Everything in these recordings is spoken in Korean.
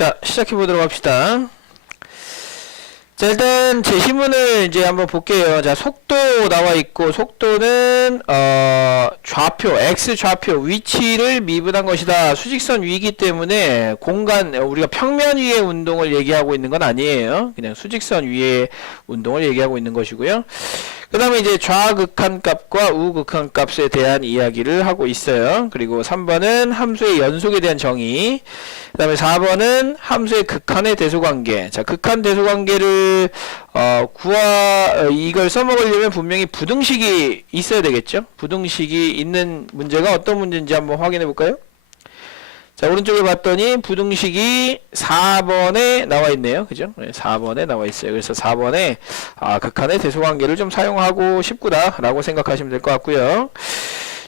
자, 시작해 보도록 합시다. 자, 일단 제시문을 이제 한번 볼게요. 자, 속도 나와 있고, 속도는 좌표, x 좌표 위치를 미분한 것이다. 수직선 위이기 때문에 공간, 우리가 평면 위의 운동을 얘기하고 있는 건 아니에요. 그냥 수직선 위의 운동을 얘기하고 있는 것이고요. 그 다음에 이제 좌극한 값과 우극한 값에 대한 이야기를 하고 있어요. 그리고 3번은 함수의 연속에 대한 정의. 그 다음에 4번은 함수의 극한의 대소관계. 자, 극한 대소관계를 이걸 써먹으려면 분명히 부등식이 있어야 되겠죠. 부등식이 있는 문제가 어떤 문제인지 한번 확인해 볼까요? 자, 오른쪽에 봤더니 부등식이 4번에 나와 있네요. 그죠? 네, 4번에 나와 있어요. 그래서 4번에 극한의 대소관계를 좀 사용하고 싶구나라고 생각하시면 될 것 같고요.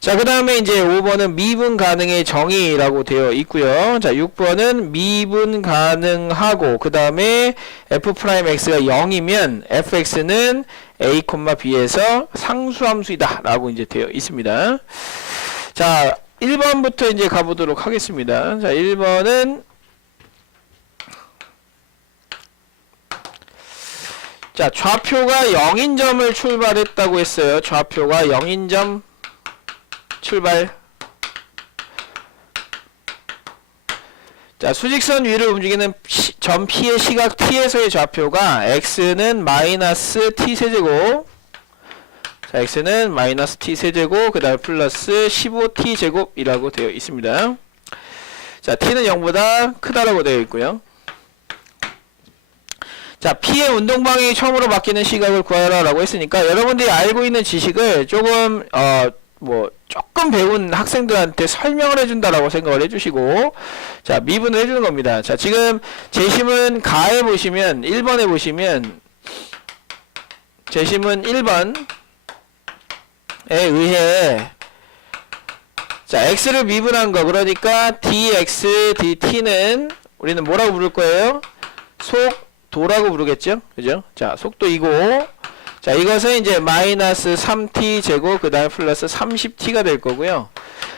자, 그 다음에 이제 5번은 미분 가능의 정의라고 되어 있고요. 자, 6번은 미분 가능하고, 그 다음에 f'x가 0이면 fx는 a, b에서 상수함수이다 라고 이제 되어 있습니다. 자, 1번부터 이제 가보도록 하겠습니다. 자, 1번은 자, 좌표가 0인 점을 출발했다고 했어요. 좌표가 0인 점 출발. 자, 수직선 위를 움직이는 점 P의 시각 T에서의 좌표가 x는 마이너스 t 세제곱, 자, x는 마이너스 t 세제곱, 그 다음 플러스 15t 제곱이라고 되어 있습니다. 자, t는 0보다 크다라고 되어 있고요. 자, P의 운동 방향이 처음으로 바뀌는 시각을 구하라 라고 했으니까 여러분들이 알고 있는 지식을 조금 조금 배운 학생들한테 설명을 해준다라고 생각을 해주시고, 자, 미분을 해주는 겁니다. 자, 지금 제시문 가에 보시면 1번에 보시면 제시문 1번에 의해 자, x를 미분한 거, 그러니까 dx dt는 우리는 뭐라고 부를 거예요? 속도라고 부르겠죠? 그죠? 자, 속도이고, 자, 이것은 이제 마이너스 3t 제곱, 그 다음에 플러스 30t가 될 거고요.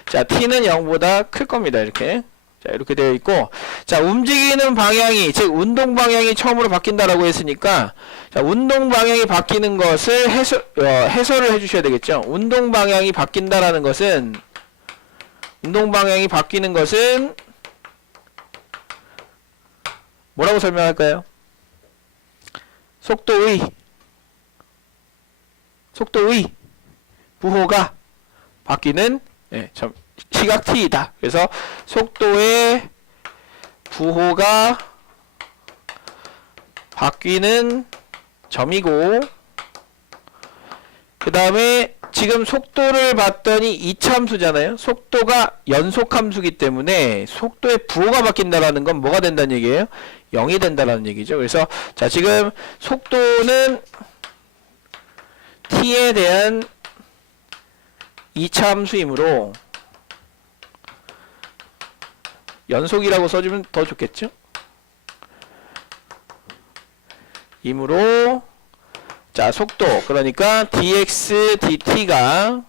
자, t는 0보다 클 겁니다. 이렇게. 자, 이렇게 되어 있고, 자, 움직이는 방향이, 즉, 운동 방향이 처음으로 바뀐다라고 했으니까, 자, 운동 방향이 바뀌는 것을 해설을 해주셔야 되겠죠. 운동 방향이 바뀐다라는 것은, 운동 방향이 바뀌는 것은, 뭐라고 설명할까요? 속도의 부호가 바뀌는 시각 t이다. 그래서 속도의 부호가 바뀌는 점이고, 그 다음에 지금 속도를 봤더니 이차함수잖아요. 속도가 연속함수기 때문에 속도의 부호가 바뀐다라는 건 뭐가 된다는 얘기예요? 0이 된다라는 얘기죠. 그래서 자, 지금 속도는 t에 대한 이차함수이므로 연속이라고 써주면 더 좋겠죠? 이므로 자, 속도, 그러니까 dx dt가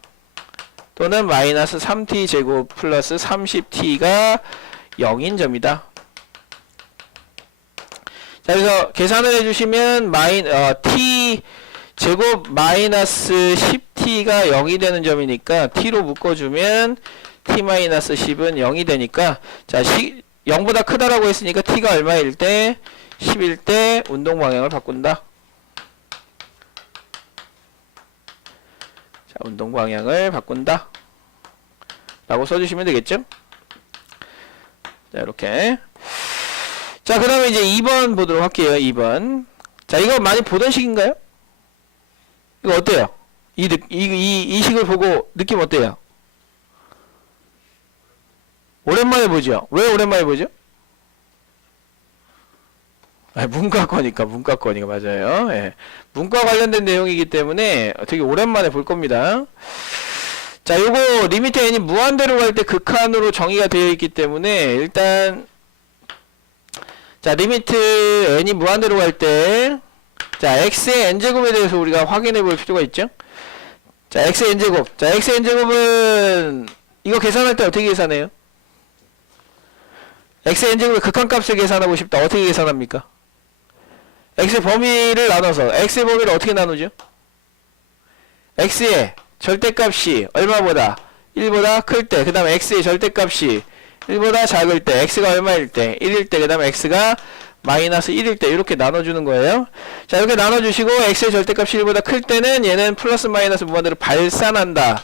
또는 마이너스 3t 제곱 플러스 30t가 0인 점이다. 자, 그래서 계산을 해주시면 t 제곱 마이너스 10t가 0이 되는 점이니까 t로 묶어주면 t 마이너스 10은 0이 되니까, 자, 0보다 크다라고 했으니까 t가 얼마일 때? 10일 때 운동 방향을 바꾼다. 자, 운동 방향을 바꾼다 라고 써주시면 되겠죠? 자, 이렇게. 자, 그 다음에 이제 2번 보도록 할게요. 2번. 자, 이거 많이 보던 식인가요? 이거 어때요? 이 식을 보고 느낌 어때요? 오랜만에 보죠? 왜 오랜만에 보죠? 문과거니까 맞아요. 예. 문과 관련된 내용이기 때문에 되게 오랜만에 볼 겁니다. 자, 요거 리미트 n이 무한대로 갈 때 극한으로 정의가 되어 있기 때문에 일단 자, 리미트 n이 무한대로 갈 때 자, x의 n제곱에 대해서 우리가 확인해 볼 필요가 있죠. 자, x의 n제곱. 자, x의 n제곱은 이거 계산할 때 어떻게 계산해요? x의 n제곱의 극한값을 계산하고 싶다. 어떻게 계산합니까? x의 범위를 나눠서 x의 범위를 어떻게 나누죠? x의 절대값이 얼마보다? 1보다 클 때, 그 다음에 x의 절대값이 1보다 작을 때, x가 얼마일 때? 1일 때, 그 다음에 x가 마이너스 1일 때 이렇게 나눠주는 거예요. 자, 이렇게 나눠주시고 x의 절대값이 1보다 클 때는 얘는 플러스 마이너스 무한대로 발산한다.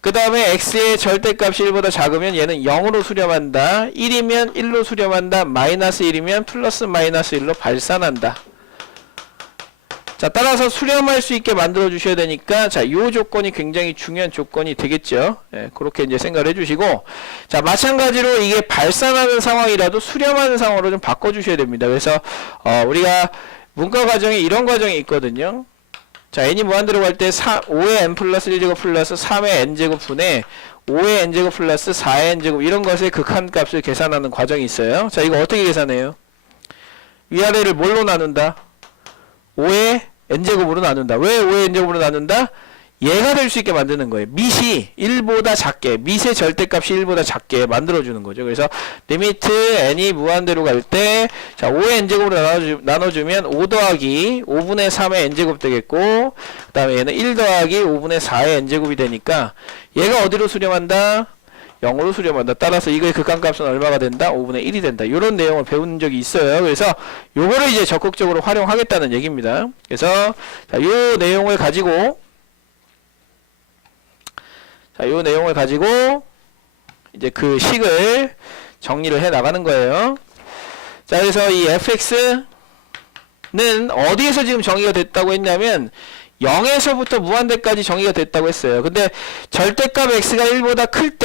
그 다음에 x의 절대값이 1보다 작으면 얘는 0으로 수렴한다. 1이면 1로 수렴한다. 마이너스 1이면 플러스 마이너스 1로 발산한다. 자, 따라서 수렴할 수 있게 만들어 주셔야 되니까, 자, 요 조건이 굉장히 중요한 조건이 되겠죠. 예, 그렇게 이제 생각을 해주시고, 자, 마찬가지로 이게 발산하는 상황이라도 수렴하는 상황으로 좀 바꿔주셔야 됩니다. 그래서, 우리가 문과 과정에 이런 과정이 있거든요. 자, n이 무한대로 갈 때 5의 n 플러스 1제곱 플러스 3의 n제곱 분의 5의 n제곱 플러스 4의 n제곱 이런 것의 극한값을 계산하는 과정이 있어요. 자, 이거 어떻게 계산해요? 위아래를 뭘로 나눈다? 5의 n제곱으로 나눈다. 왜 5의 n제곱으로 나눈다? 얘가 될 수 있게 만드는 거예요. 밑이 1보다 작게, 밑의 절대값이 1보다 작게 만들어주는 거죠. 그래서 리미트 n이 무한대로 갈 때, 자, 5의 n제곱으로 나눠주면 5 더하기 5분의 3의 n제곱 되겠고, 그 다음에 얘는 1 더하기 5분의 4의 n제곱이 되니까 얘가 어디로 수렴한다? 0으로 수렴한다. 따라서 이거의 극한값은 얼마가 된다? 5분의 1이 된다. 이런 내용을 배운 적이 있어요. 그래서 요거를 이제 적극적으로 활용하겠다는 얘기입니다. 그래서 자, 요 내용을 가지고 이제 그 식을 정리를 해 나가는 거예요. 자, 그래서 이 fx는 어디에서 지금 정의가 됐다고 했냐면 0에서부터 무한대까지 정의가 됐다고 했어요. 근데 절대값 x가 1보다 클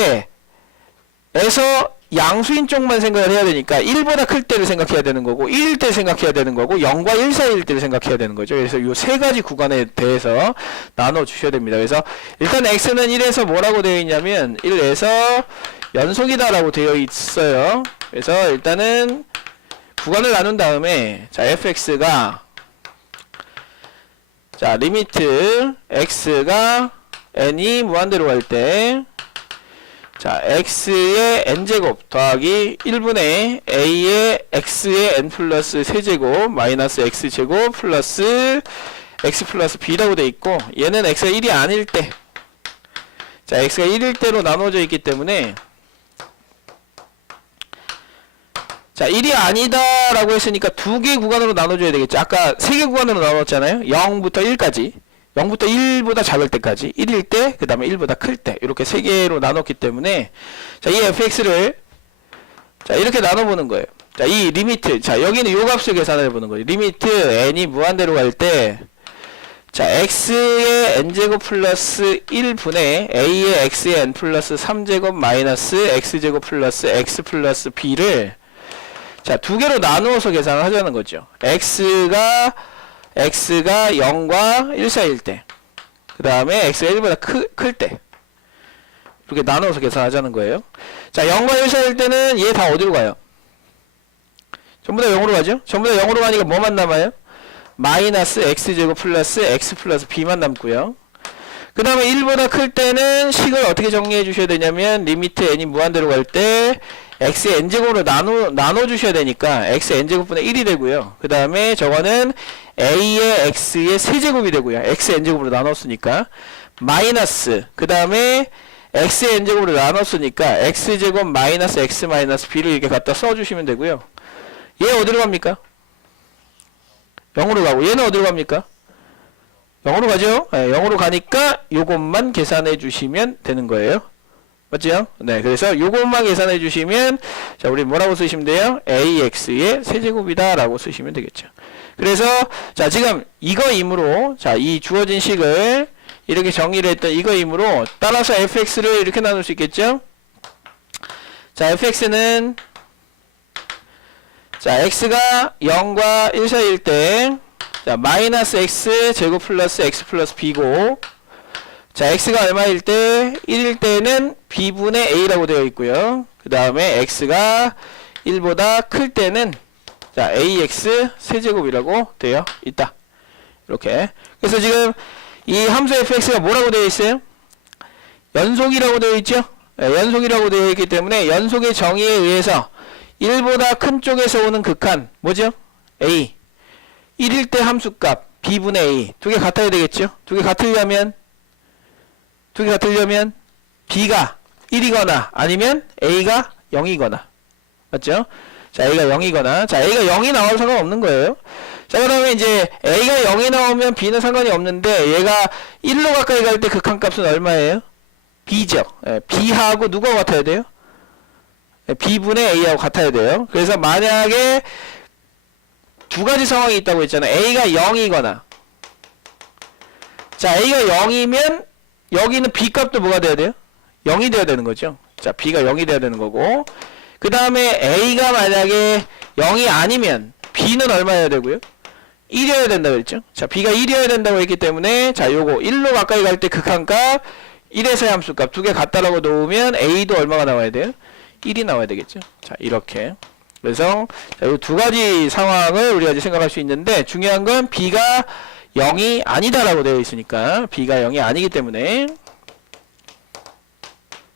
때에서 양수인 쪽만 생각을 해야 되니까 1보다 클 때를 생각해야 되는 거고 1일 때 생각해야 되는 거고 0과 1 사이일 때를 생각해야 되는 거죠. 그래서 이 세 가지 구간에 대해서 나눠 주셔야 됩니다. 그래서 일단 x는 1에서 뭐라고 되어 있냐면 1에서 연속이다 라고 되어 있어요. 그래서 일단은 구간을 나눈 다음에 자, fx가 자, 리미트 x가 n이 무한대로 갈 때 자, x의 n제곱 더하기 1분의 a의 x의 n 플러스 세제곱 마이너스 x제곱 플러스 x 플러스 b라고 돼 있고 얘는 x가 1이 아닐 때 자, x가 1일 때로 나눠져 있기 때문에 자, 1이 아니다 라고 했으니까 두 개 구간으로 나눠줘야 되겠죠. 아까 세 개 구간으로 나눴잖아요. 0부터 1까지 0부터 1보다 작을 때까지 1일 때, 그 다음에 1보다 클 때 이렇게 세 개로 나눴기 때문에 자, 이 fx를 자, 이렇게 나눠보는 거예요. 자, 이 리미트 자, 여기는 요 값을 계산해 보는 거예요. 리미트 n이 무한대로 갈 때 자, x의 n제곱 플러스 1분의 a의 x의 n 플러스 3제곱 마이너스 x제곱 플러스 x 플러스 b를 자, 두 개로 나누어서 계산을 하자는 거죠. x가 0과 1 사이일 때, 그 다음에 x가 1보다 클 때, 이렇게 나눠서 계산하자는 거예요. 자, 0과 1 사이일 때는 얘 다 어디로 가요? 전부 다 0으로 가죠? 전부 다 0으로 가니까 뭐만 남아요? 마이너스 x제곱 플러스 x 플러스 b만 남고요. 그 다음에 1보다 클 때는 식을 어떻게 정리해 주셔야 되냐면 리미트 n이 무한대로 갈 때 x의 n제곱으로 나눠주셔야 되니까 x의 n제곱분의 1이 되고요. 그 다음에 저거는 a의 x의 세제곱이 되고요. x의 n제곱으로 나눴으니까 마이너스 그 다음에 x의 n제곱으로 나눴으니까 x제곱 마이너스 x 마이너스 b를 이렇게 갖다 써주시면 되고요. 얘 어디로 갑니까? 0으로 가고 얘는 어디로 갑니까? 0으로 가죠? 네, 0으로 가니까 요것만 계산해 주시면 되는 거예요. 맞죠? 네, 그래서 요것만 계산해 주시면 자, 우리 뭐라고 쓰시면 돼요? ax의 세제곱이다 라고 쓰시면 되겠죠. 그래서 자, 지금 이거이므로 자, 이 주어진 식을 이렇게 정의를 했던 이거이므로 따라서 fx를 이렇게 나눌 수 있겠죠? 자, fx는 자, x가 0과 1 사이일 때 자, 마이너스 x 제곱 플러스 x 플러스 b고 자, x가 얼마일 때? 1일 때는 b분의 a라고 되어 있고요. 그 다음에 x가 1보다 클 때는 자, ax 세제곱이라고 되어 있다. 이렇게. 그래서 지금 이 함수 fx가 뭐라고 되어 있어요? 연속이라고 되어 있죠? 네, 연속이라고 되어 있기 때문에 연속의 정의에 의해서 1보다 큰 쪽에서 오는 극한 뭐죠? A. 1일 때 함수값 B분의 A 두 개 같아야 되겠죠? 두 개 같으려면 B가 1이거나 아니면 A가 0이거나 맞죠? 자, A가 0이거나 자, A가 0이 나와도 상관없는 거예요. 자, 그 다음에 이제 A가 0이 나오면 B는 상관이 없는데 얘가 1로 가까이 갈 때 극한값은 얼마예요? B죠. 예, B하고 누가 같아야 돼요? 예, B분의 A하고 같아야 돼요. 그래서 만약에 두 가지 상황이 있다고 했잖아요. A가 0이거나 자, A가 0이면 여기는 B값도 뭐가 돼야 돼요? 0이 돼야 되는 거죠. 자, B가 0이 돼야 되는 거고 그 다음에 A가 만약에 0이 아니면 B는 얼마여야 되고요? 1이어야 된다고 했죠. 자, B가 1이어야 된다고 했기 때문에 자, 요거 1로 가까이 갈 때 극한값 1에서의 함수값 두 개 같다라고 놓으면 A도 얼마가 나와야 돼요? 1이 나와야 되겠죠. 자, 이렇게 그래서 이 두 가지 상황을 우리가 이제 생각할 수 있는데 중요한 건 B가 0이 아니다라고 되어 있으니까 B가 0이 아니기 때문에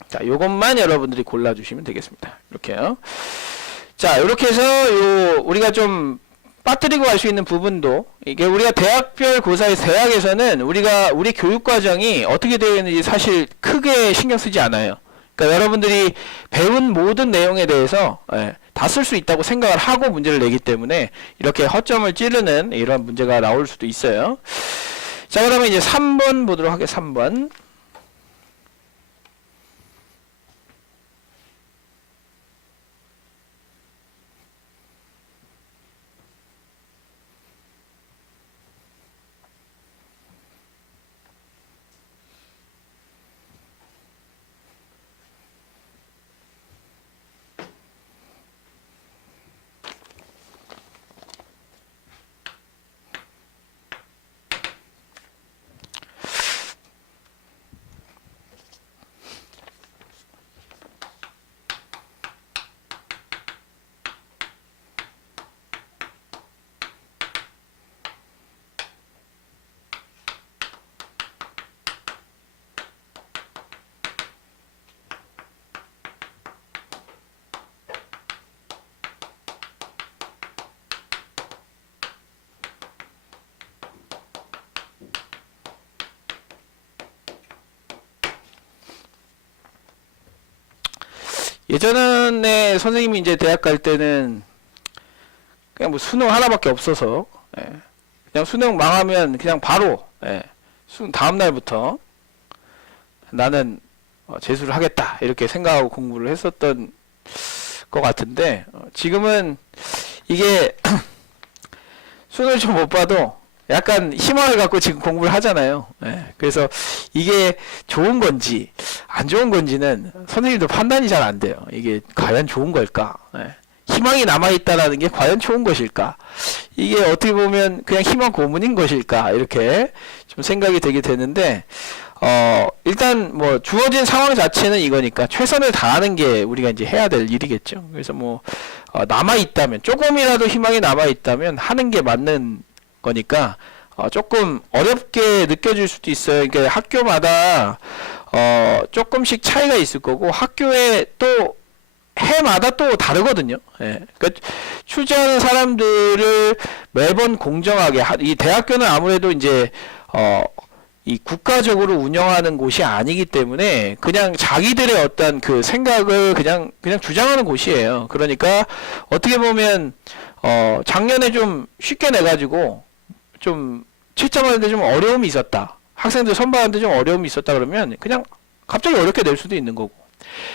자, 요것만 여러분들이 골라주시면 되겠습니다. 이렇게요. 자, 이렇게 해서 우리가 좀 빠뜨리고 갈 수 있는 부분도 이게 우리가 대학별 고사의 대학에서는 우리 교육 과정이 어떻게 되어 있는지 사실 크게 신경 쓰지 않아요. 그러니까 여러분들이 배운 모든 내용에 대해서 다 쓸 수 있다고 생각을 하고 문제를 내기 때문에 이렇게 허점을 찌르는 이런 문제가 나올 수도 있어요. 자, 그러면 이제 3번 보도록 하겠습니다. 3번. 예전에 선생님이 이제 대학 갈 때는 그냥 뭐 수능 하나밖에 없어서 그냥 수능 망하면 그냥 바로 수능 다음 날부터 나는 재수를 하겠다 이렇게 생각하고 공부를 했었던 것 같은데 지금은 이게 수능을 좀 못 봐도 약간 희망을 갖고 지금 공부를 하잖아요. 그래서 이게 좋은 건지 안 좋은 건지는 선생님도 판단이 잘 안 돼요. 이게 과연 좋은 걸까? 희망이 남아있다라는 게 과연 좋은 것일까? 이게 어떻게 보면 그냥 희망 고문인 것일까? 이렇게 좀 생각이 되게 되는데 일단 뭐 주어진 상황 자체는 이거니까 최선을 다하는 게 우리가 이제 해야 될 일이겠죠. 그래서 뭐 남아있다면 조금이라도 희망이 남아있다면 하는 게 맞는 거니까 조금 어렵게 느껴질 수도 있어요. 이게 학교마다 조금씩 차이가 있을 거고 학교에 또 해마다 또 다르거든요. 그러니까 출제하는 사람들을 매번 공정하게 이 대학교는 아무래도 이제 이 국가적으로 운영하는 곳이 아니기 때문에 그냥 자기들의 어떤 그 생각을 그냥 주장하는 곳이에요. 그러니까 어떻게 보면 작년에 좀 쉽게 내가지고 좀 채점하는데 좀 어려움이 있었다. 학생들 선발하는데 좀 어려움이 있었다 그러면 그냥 갑자기 어렵게 낼 수도 있는 거고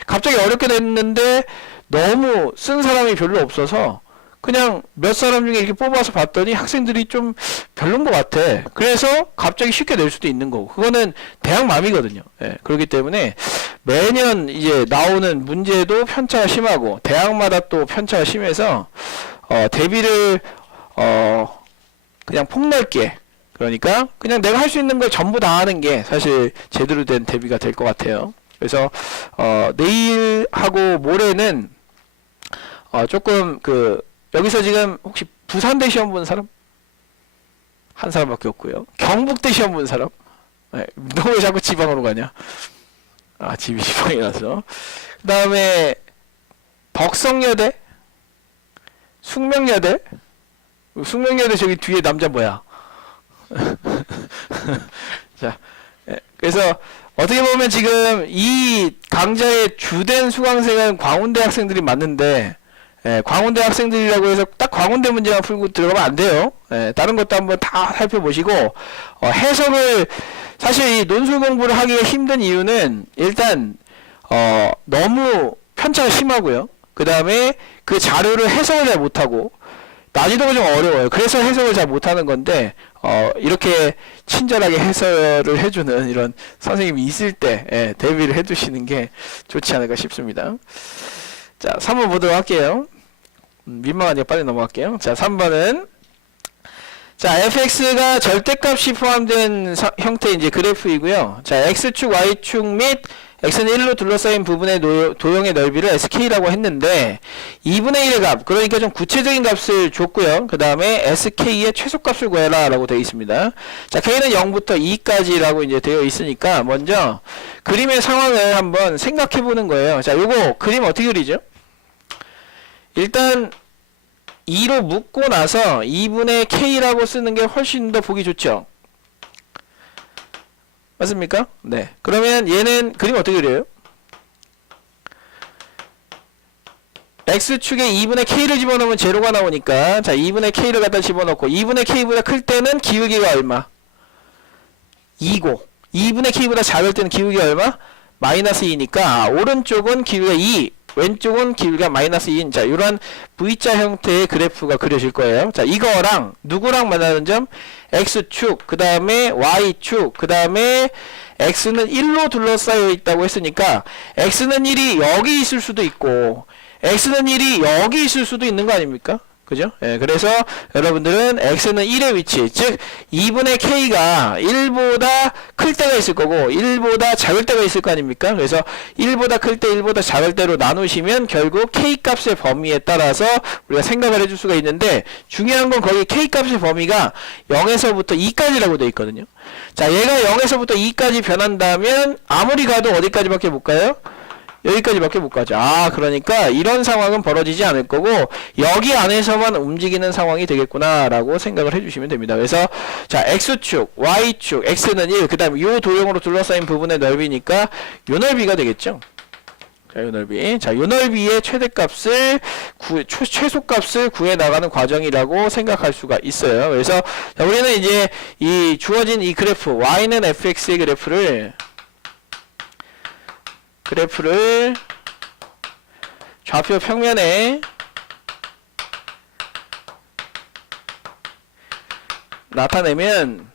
갑자기 어렵게 냈는데 너무 쓴 사람이 별로 없어서 그냥 몇 사람 중에 이렇게 뽑아서 봤더니 학생들이 좀 별론 것 같아. 그래서 갑자기 쉽게 낼 수도 있는 거고 그거는 대학 맘이거든요. 그렇기 때문에 매년 이제 나오는 문제도 편차가 심하고 대학마다 또 편차가 심해서 대비를 그냥 폭넓게 그러니까 그냥 내가 할 수 있는 걸 전부 다 하는 게 사실 제대로 된 대비가 될 것 같아요. 그래서 내일하고 모레는 조금 여기서 지금 혹시 부산대 시험 본 사람? 한 사람밖에 없고요. 경북대 시험 본 사람? 너 왜 자꾸 지방으로 가냐? 집이 지방이라서. 그 다음에 덕성여대? 숙명여대? 숙명여대 저기 뒤에 남자 뭐야? 자, 그래서 어떻게 보면 지금 이 강좌의 주된 수강생은 광운대 학생들이 맞는데, 광운대 학생들이라고 해서 딱 광운대 문제만 풀고 들어가면 안 돼요. 다른 것도 한번 다 살펴보시고, 해석을, 사실 이 논술 공부를 하기가 힘든 이유는 일단, 너무 편차가 심하고요. 그 다음에 그 자료를 해석을 잘 못하고, 난이도가 좀 어려워요. 그래서 해석을 잘 못하는 건데, 이렇게 친절하게 해설을 해주는 이런 선생님이 있을 때, 대비를 해두시는 게 좋지 않을까 싶습니다. 자, 3번 보도록 할게요. 민망하니까 빨리 넘어갈게요. 자, 3번은, 자, fx가 절대값이 포함된 형태의 이제 그래프이고요. 자, x축, y축 및 x는 1로 둘러싸인 부분의 도형의 넓이를 sk라고 했는데 2분의 1의 값, 그러니까 좀 구체적인 값을 줬고요. 그 다음에 sk의 최소값을 구해라 라고 되어 있습니다. 자, k는 0부터 2까지라고 이제 되어 있으니까 먼저 그림의 상황을 한번 생각해 보는 거예요. 자, 요거 그림 어떻게 그리죠? 일단 2로 묶고 나서 2분의 k라고 쓰는 게 훨씬 더 보기 좋죠. 맞습니까? 네. 그러면 얘는 그림 어떻게 그려요? x축에 2분의 k를 집어넣으면 제로가 나오니까, 자, 2분의 k를 갖다 집어넣고 2분의 k보다 클 때는 기울기가 얼마? 2고 2분의 k보다 작을 때는 기울기가 얼마? 마이너스 2니까 오른쪽은 기울기가 2, 왼쪽은 기울기가 마이너스 2인, 자, 이런 V자 형태의 그래프가 그려질 거예요. 자, 이거랑 누구랑 만나는 점? x축, 그 다음에 y축, 그 다음에 x는 1로 둘러싸여 있다고 했으니까 x는 1이 여기 있을 수도 있고 x는 1이 여기 있을 수도 있는 거 아닙니까? 그죠? 그래서 여러분들은 x는 1의 위치, 즉 2분의 k가 1보다 클 때가 있을 거고 1보다 작을 때가 있을 거 아닙니까? 그래서 1보다 클 때 1보다 작을 때로 나누시면 결국 k 값의 범위에 따라서 우리가 생각을 해줄 수가 있는데, 중요한 건 거기 k 값의 범위가 0에서부터 2까지라고 되어 있거든요. 자, 얘가 0에서부터 2까지 변한다면 아무리 가도 어디까지밖에 못 가요? 여기까지밖에 못 가죠. 그러니까 이런 상황은 벌어지지 않을 거고 여기 안에서만 움직이는 상황이 되겠구나 라고 생각을 해주시면 됩니다. 그래서 자, x축, y축, x는 1, 그 다음에 요 도형으로 둘러싸인 부분의 넓이니까 요 넓이가 되겠죠. 자, 요 넓이. 자, 요 넓이의 최대값을 최소값을 구해 나가는 과정이라고 생각할 수가 있어요. 그래서 자, 우리는 이제 이 주어진 이 그래프 y는 fx의 그래프를 좌표 평면에 나타내면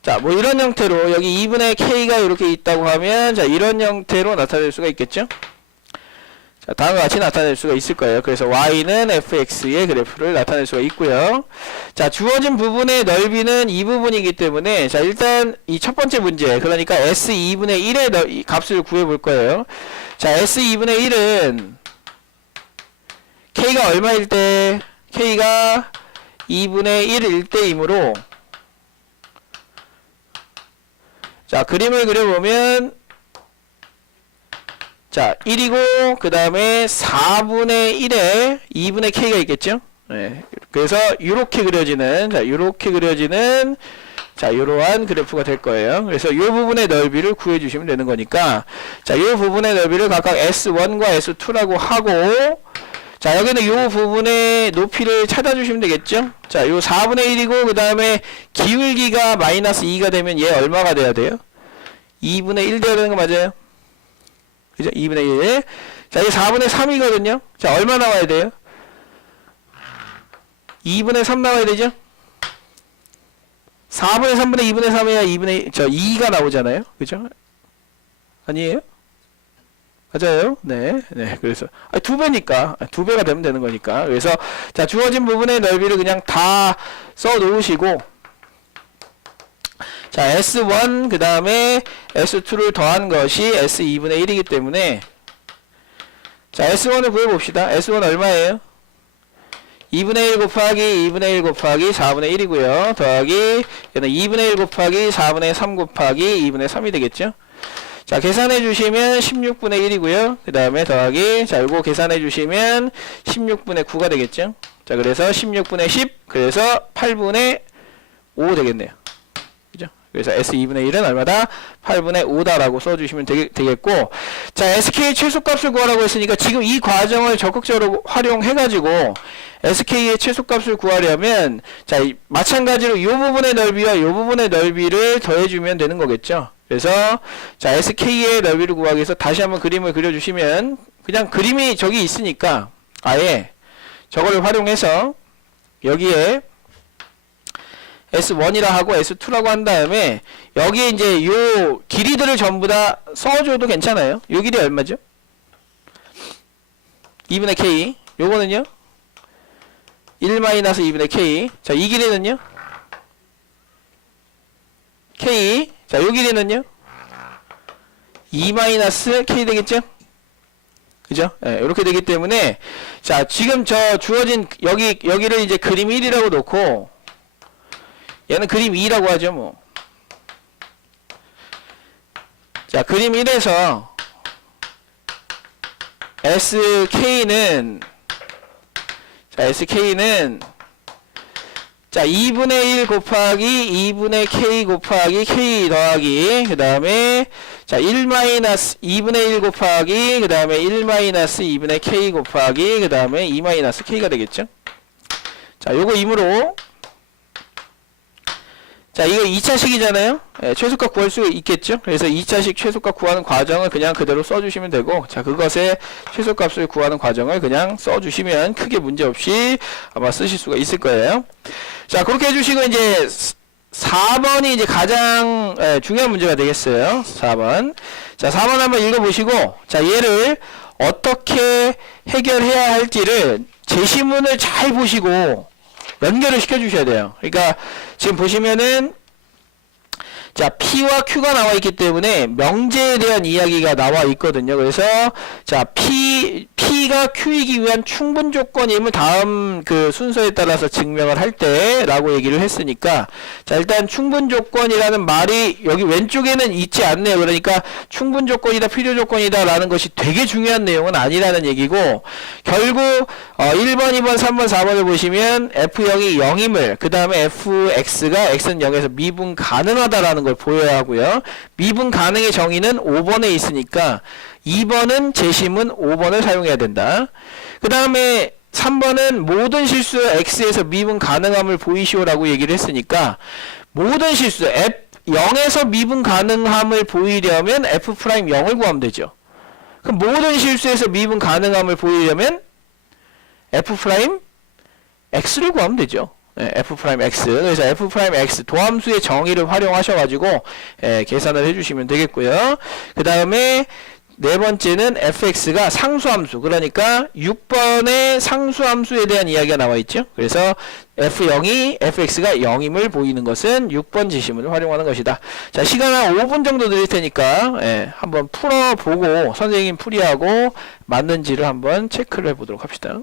자, 뭐 이런 형태로 여기 2분의 k가 이렇게 있다고 하면 자, 이런 형태로 나타낼 수가 있겠죠? 자, 다음과 같이 나타낼 수가 있을 거예요. 그래서 y는 fx의 그래프를 나타낼 수가 있고요. 자, 주어진 부분의 넓이는 이 부분이기 때문에 자, 일단 이 첫 번째 문제, 그러니까 s2분의 1의 값을 구해 볼 거예요. 자, s2분의 1은 k가 얼마일 때? k가 2분의 1일 때이므로 자, 그림을 그려보면 자, 1이고 그 다음에 4분의 1에 2분의 k가 있겠죠? 네. 그래서 요렇게 그려지는 자, 요러한 그래프가 될 거예요. 그래서 요 부분의 넓이를 구해 주시면 되는 거니까 자, 요 부분의 넓이를 각각 S1과 S2라고 하고 자, 여기는 요 부분의 높이를 찾아주시면 되겠죠? 자, 요 4분의 1이고 그 다음에 기울기가 마이너스 2가 되면 얘 얼마가 돼야 돼요? 2분의 1 돼야 되는 거 맞아요? 그죠? 2분의 1. 자, 이게 4분의 3이거든요. 자, 얼마 나와야 돼요? 2분의 3 나와야 되죠? 4분의 3분의 2분의 3이야 2가 나오잖아요. 그죠? 아니에요? 맞아요? 네. 네. 그래서, 2배니까. 2배가 되면 되는 거니까. 그래서, 자, 주어진 부분의 넓이를 그냥 다 써 놓으시고, 자, S1 그 다음에 S2를 더한 것이 S2분의 1이기 때문에 자, S1을 구해봅시다. S1 얼마예요? 2분의 1 곱하기 2분의 1 곱하기 4분의 1이고요. 더하기 얘는 2분의 1 곱하기 4분의 3 곱하기 2분의 3이 되겠죠. 자, 계산해 주시면 16분의 1이고요. 그 다음에 더하기, 자, 요거 계산해 주시면 16분의 9가 되겠죠. 자, 그래서 16분의 10, 그래서 8분의 5 되겠네요. 그죠? 그래서 S 2분의 1은 얼마다? 8분의 5다라고 써주시면 되겠고, 자, SK 최소값을 구하라고 했으니까 지금 이 과정을 적극적으로 활용해가지고 SK의 최소값을 구하려면, 자, 마찬가지로 이 부분의 넓이와 이 부분의 넓이를 더해주면 되는 거겠죠. 그래서 자, SK의 넓이를 구하기 위해서 다시 한번 그림을 그려주시면, 그냥 그림이 저기 있으니까 아예 저거를 활용해서 여기에 S1이라 하고 S2라고 한 다음에 여기에 이제 요 길이들을 전부 다 써줘도 괜찮아요. 요 길이 얼마죠? 2분의 K. 요거는요? 1-2분의 K. 자, 이 길이는요? K. 자, 요 길이는요? 2-K 되겠죠? 그죠? 예, 이렇게 되기 때문에, 자, 지금 저 주어진 여기를 이제 그림 1이라고 놓고, 얘는 그림 2라고 하죠, 뭐. 자, 그림 1에서 SK는, 자, SK는, 자, 2분의 1 곱하기 2분의 K 곱하기 K 더하기, 그 다음에, 자, 2분의 1 곱하기, 그 다음에 2분의 K 곱하기, 그 다음에 2-K가 되겠죠? 자, 요거 임으로, 자, 이거 2차식이잖아요? 예, 최소값 구할 수 있겠죠? 그래서 2차식 최소값 구하는 과정을 그냥 그대로 써주시면 되고, 자, 그것의 최소값을 구하는 과정을 그냥 써주시면 크게 문제없이 아마 쓰실 수가 있을 거예요. 자, 그렇게 해주시고, 이제 4번이 이제 가장 중요한 문제가 되겠어요. 4번. 자, 4번 한번 읽어보시고, 자, 얘를 어떻게 해결해야 할지를 제시문을 잘 보시고 연결을 시켜주셔야 돼요. 그러니까 지금 보시면은, 자, P와 Q가 나와 있기 때문에 명제에 대한 이야기가 나와 있거든요. 그래서 자, P가 Q이기 위한 충분 조건임을 다음 그 순서에 따라서 증명을 할 때라고 얘기를 했으니까, 자, 일단 충분 조건이라는 말이 여기 왼쪽에는 있지 않네요. 그러니까 충분 조건이다, 필요 조건이다 라는 것이 되게 중요한 내용은 아니라는 얘기고, 결국 1번, 2번, 3번, 4번을 보시면 F0이 0임을, 그 다음에 Fx가 X는 0에서 미분 가능하다라는 걸 보여야 하고요. 미분 가능의 정의는 5번에 있으니까 2번은 제시문 5번을 사용해야 된다. 그 다음에 3번은 모든 실수 X에서 미분 가능함을 보이시오라고 얘기를 했으니까, 모든 실수 F0에서 미분 가능함을 보이려면 F'0을 구하면 되죠. 그럼 모든 실수에서 미분 가능함을 보이려면 F'X를 구하면 되죠. F'X. 그래서 F'X 도함수의 정의를 활용하셔가지고 계산을 해주시면 되겠고요. 그 다음에 네 번째는 fx가 상수함수. 그러니까 6번의 상수함수에 대한 이야기가 나와 있죠. 그래서 f0이 fx가 0임을 보이는 것은 6번 지시문을 활용하는 것이다. 자, 시간 한 5분 정도 드릴 테니까 한번 풀어보고 선생님 풀이하고 맞는지를 한번 체크를 해보도록 합시다.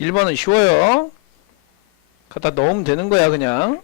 1번은 쉬워요. 갖다 넣으면 되는 거야 그냥.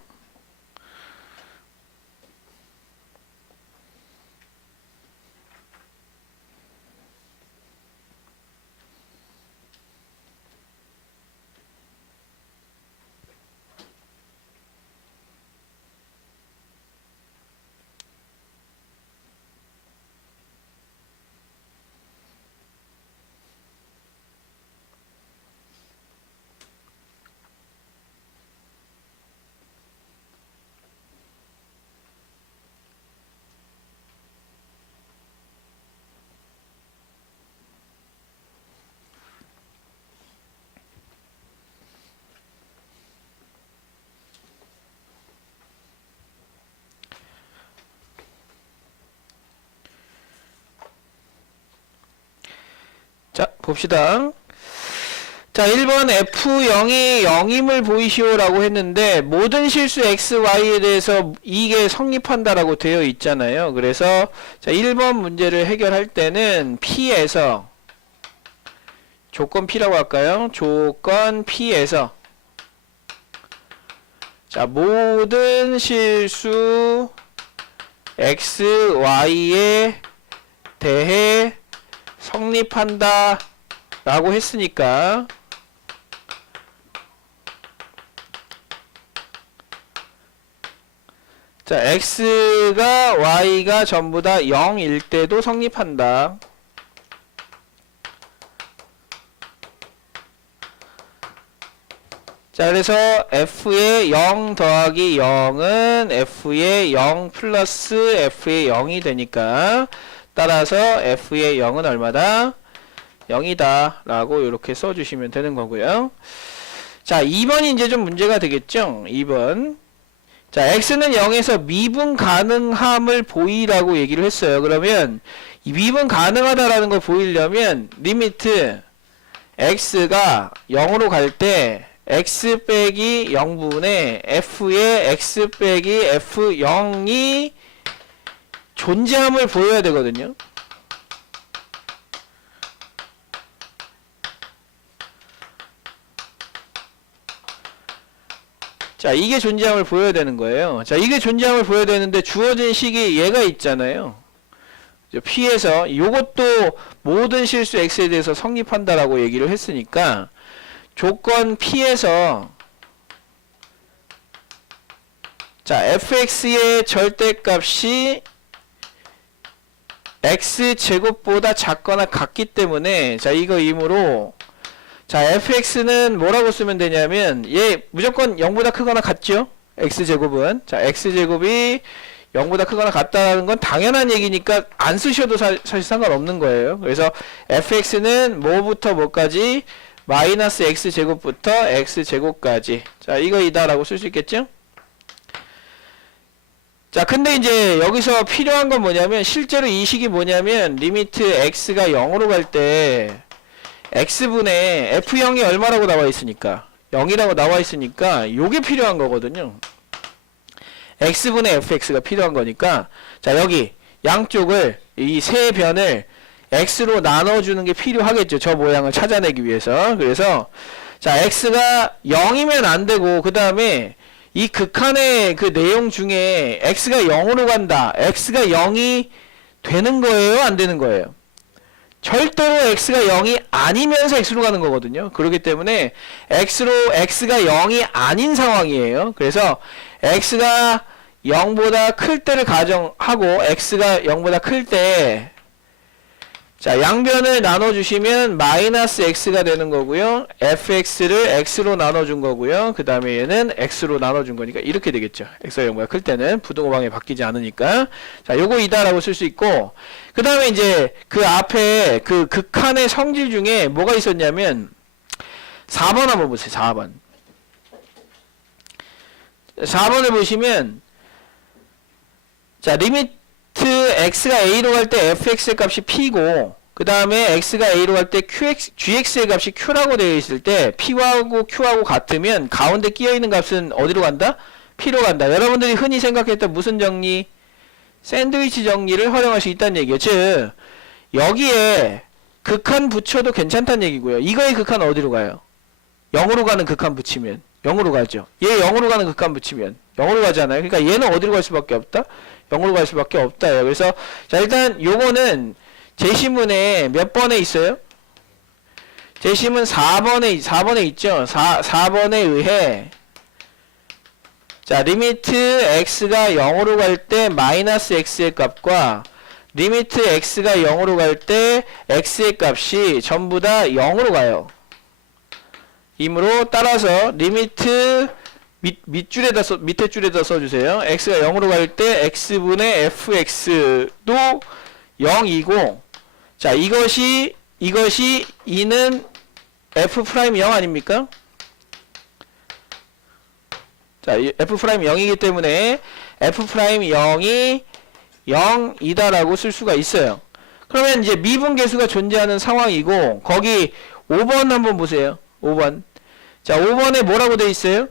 자, 봅시다. 자, 1번 F0이 0임을 보이시오라고 했는데 모든 실수 x, y에 대해서 이게 성립한다라고 되어 있잖아요. 그래서 자, 1번 문제를 해결할 때는 P에서 조건 P라고 할까요? 조건 P에서 자, 모든 실수 x, y에 대해 성립한다 라고 했으니까 자, x가 y가 전부 다 0일 때도 성립한다. 자, 그래서 f의 0 더하기 0은 f의 0 플러스 f의 0이 되니까 따라서 f의 0은 얼마다? 0이다 라고 이렇게 써주시면 되는 거고요. 자, 2번이 이제 좀 문제가 되겠죠. 2번. 자, x는 0에서 미분 가능함을 보이라고 얘기를 했어요. 그러면 이 미분 가능하다라는 걸 보이려면 리미트 x가 0으로 갈 때 x 빼기 0분의 f의 x 빼기 f0이 존재함을 보여야 되거든요. 자, 이게 존재함을 보여야 되는 거예요. 자, 이게 존재함을 보여야 되는데 주어진 식이 얘가 있잖아요. P에서 요것도 모든 실수 X에 대해서 성립한다라고 얘기를 했으니까 조건 P에서 자, fx의 절대값이 x제곱보다 작거나 같기 때문에 자, 이거 이므로 자, fx는 뭐라고 쓰면 되냐면 얘 무조건 0보다 크거나 같죠? x제곱은 자, x제곱이 0보다 크거나 같다는 건 당연한 얘기니까 안 쓰셔도 사실 상관없는 거예요. 그래서 fx는 뭐부터 뭐까지 마이너스 x제곱부터 x제곱까지 자, 이거이다 라고 쓸 수 있겠죠? 자, 근데 이제 여기서 필요한 건 뭐냐면 실제로 이 식이 뭐냐면 리미트 x가 0으로 갈 때 x분의 f0이 얼마라고 나와 있으니까 0이라고 나와 있으니까 요게 필요한 거거든요. x분의 fx가 필요한 거니까 자, 여기 양쪽을 이 세 변을 x로 나눠주는 게 필요하겠죠. 저 모양을 찾아내기 위해서. 그래서 자, x가 0이면 안 되고 그 다음에 이 극한의 그 내용 중에 x가 0으로 간다. x가 0이 되는 거예요? 안 되는 거예요? 절대로 x가 0이 아니면서 x로 가는 거거든요. 그렇기 때문에 x가 0이 아닌 상황이에요. 그래서 x가 0보다 클 때를 가정하고 x가 0보다 클 때 자, 양변을 나눠주시면 마이너스 x가 되는 거고요. fx를 x로 나눠준 거고요. 그 다음에 얘는 x로 나눠준 거니까 이렇게 되겠죠. x가 0보다 클 때는 부등호방이 바뀌지 않으니까 자, 요거 이다라고 쓸 수 있고 그 다음에 이제 그 앞에 그 극한의 성질 중에 뭐가 있었냐면 4번 한번 보세요. 4번 4번을 보시면 자, 리미트 x가 a로 갈 때 fx의 값이 p고 그 다음에 x가 a로 갈 때 gx의 값이 q라고 되어 있을 때 p하고 q하고 같으면 가운데 끼어있는 값은 어디로 간다? p로 간다. 여러분들이 흔히 생각했던 무슨 정리? 샌드위치 정리를 활용할 수 있다는 얘기예요. 즉 여기에 극한 붙여도 괜찮다는 얘기고요. 이거의 극한 어디로 가요? 0으로 가는 극한 붙이면 0으로 가죠. 얘 0으로 가는 극한 붙이면 0으로 가잖아요. 그러니까 얘는 어디로 갈 수밖에 없다? 0으로 갈 수밖에 없다요. 그래서 자 일단 요거는 제시문에 몇 번에 있어요? 제시문 4번에 있죠. 4번에 의해 자 리미트 x가 0으로 갈 때 마이너스 x의 값과 리미트 x가 0으로 갈 때 x의 값이 전부 다 0으로 가요. 이므로 따라서 리미트 밑에 줄에다 써주세요. x가 0으로 갈 때 x분의 fx도 0이고 자 이것이 2는 f'0 아닙니까? 자 f'0이기 때문에 f'0이 0이다라고 쓸 수가 있어요. 그러면 이제 미분계수가 존재하는 상황이고 거기 5번 한번 보세요. 5번. 자 5번에 뭐라고 돼 있어요?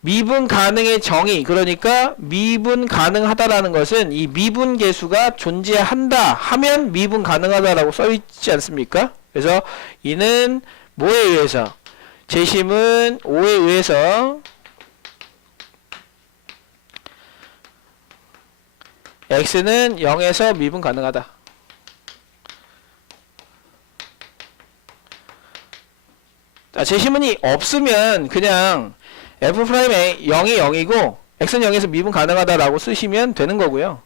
미분 가능의 정의. 그러니까 미분 가능하다라는 것은 이 미분계수가 존재한다 하면 미분 가능하다라고 써 있지 않습니까? 그래서 이는 뭐에 의해서? 제시문 5에 의해서 x는 0에서 미분 가능하다. 자, 제시문이 없으면 그냥 f'의 0이 0이고 x는 0에서 미분 가능하다라고 쓰시면 되는 거고요.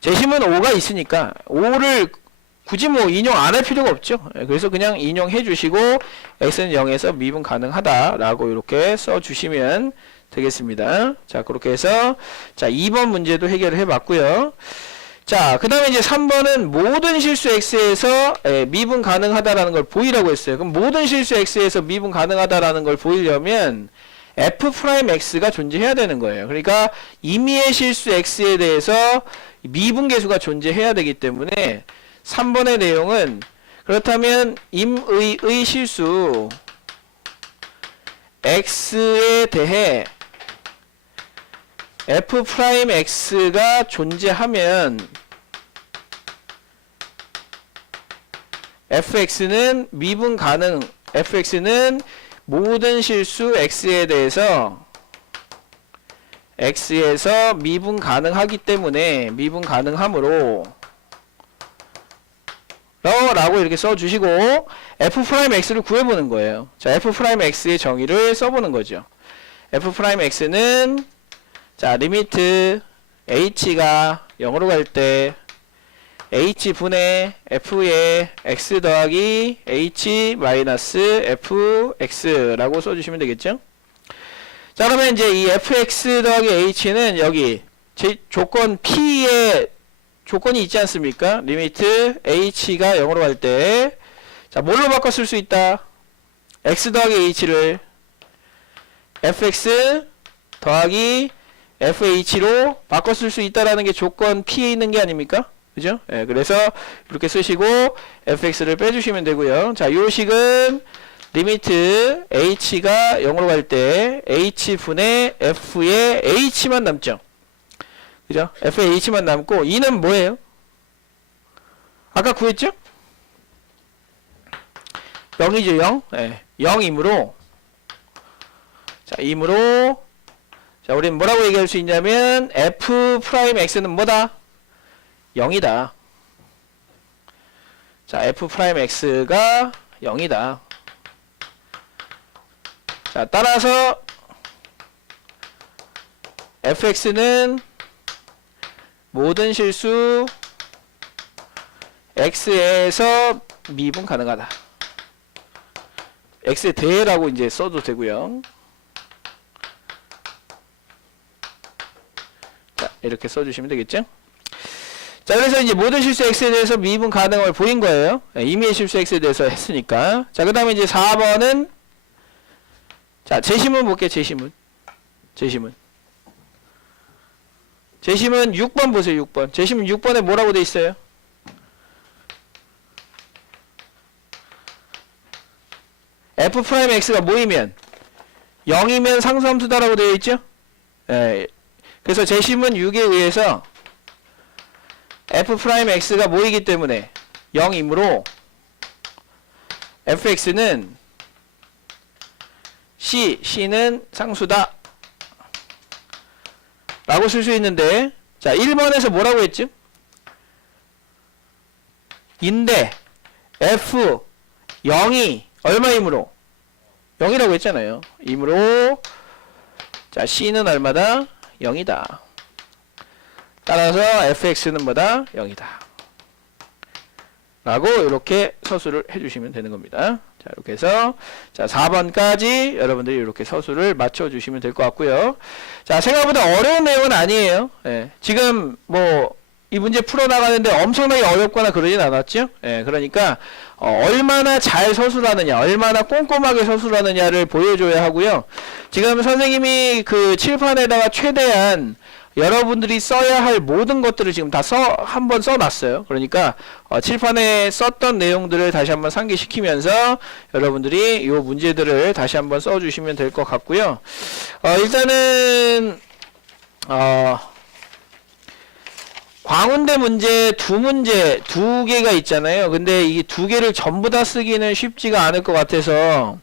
제시문 5가 있으니까 5를 굳이 뭐 인용 안 할 필요가 없죠. 그래서 그냥 인용해 주시고 x는 0에서 미분 가능하다라고 이렇게 써 주시면 되겠습니다. 자, 그렇게 해서 자, 2번 문제도 해결을 해 봤고요. 자, 그 다음에 이제 3번은 모든 실수 x에서 미분 가능하다라는 걸 보이라고 했어요. 그럼 모든 실수 x에서 미분 가능하다라는 걸 보이려면 f'x가 존재해야 되는 거예요. 그러니까 임의의 실수 x에 대해서 미분계수가 존재해야 되기 때문에 3번의 내용은 그렇다면 임의의 실수 x에 대해 f'x가 존재하면 fx는 미분 가능, fx는 모든 실수 x에 대해서 x에서 미분 가능하기 때문에 미분 가능하므로 라고 이렇게 써주시고 f'x를 구해보는 거예요. 자, f'x의 정의를 써보는 거죠. f'x는 자, 리미트 h가 0으로 갈 때 h분의 f의 x 더하기 h 마이너스 fx라고 써주시면 되겠죠. 자, 그러면 이제 이 fx 더하기 h는 여기 조건 p의 조건이 있지 않습니까? 리미트 h가 0으로 갈 때 자, 뭘로 바꿔 쓸 수 있다? x 더하기 h를 fx 더하기 fh로 바꿔 쓸 수 있다라는 게 조건 P에 있는 게 아닙니까? 그죠? 예, 그래서 이렇게 쓰시고 fx를 빼주시면 되고요. 자, 요 식은 리미트 h가 0으로 갈 때 h분의 f의 h만 남죠. 그죠? f의 h만 남고 2는 뭐예요? 아까 구했죠? 0이죠, 0. 예, 0이므로 자, 이므로 자, 우리는 뭐라고 얘기할 수 있냐면 f'x는 뭐다? 0이다. 자, f'x가 0이다. 자, 따라서 fx는 모든 실수 x에서 미분 가능하다. x에 대해라고 이제 써도 되고요. 자, 이렇게 써주시면 되겠죠? 자, 그래서 이제 모든 실수 x에 대해서 미분 가능을 보인 거예요. 임의의 실수 x에 대해서 했으니까. 자, 그 다음에 이제 4번은 자, 제시문 볼게요. 제시문 6번 보세요. 6번. 제시문 6번에 뭐라고 돼 있어요? f'x가 모이면 0이면 상수함수다라고 되어 있죠? 예. 그래서 제시문 6에 의해서 f'x가 모이기 때문에 0이므로 fx는 C는 상수다 라고 쓸 수 있는데, 자 1번에서 뭐라고 했죠? 인데 F 0이 얼마이므로? 0이라고 했잖아요. 이므로 자 C는 얼마다? 0이다. 따라서 fx는 뭐다? 0이다. 라고 이렇게 서술을 해주시면 되는 겁니다. 자 이렇게 해서 자 4번까지 여러분들이 이렇게 서술을 맞춰주시면 될 것 같고요. 자 생각보다 어려운 내용은 아니에요. 예, 지금 뭐 이 문제 풀어나가는데 엄청나게 어렵거나 그러진 않았죠. 예, 그러니까 얼마나 잘 서술하느냐, 얼마나 꼼꼼하게 서술하느냐를 보여줘야 하고요. 지금 선생님이 그 칠판에다가 최대한 여러분들이 써야 할 모든 것들을 지금 다 한번 써놨어요. 그러니까 칠판에 썼던 내용들을 다시 한번 상기시키면서 여러분들이 이 문제들을 다시 한번 써주시면 될 것 같고요. 일단은 광운대 문제 두 개가 있잖아요. 근데 이 두 개를 전부 다 쓰기는 쉽지가 않을 것 같아서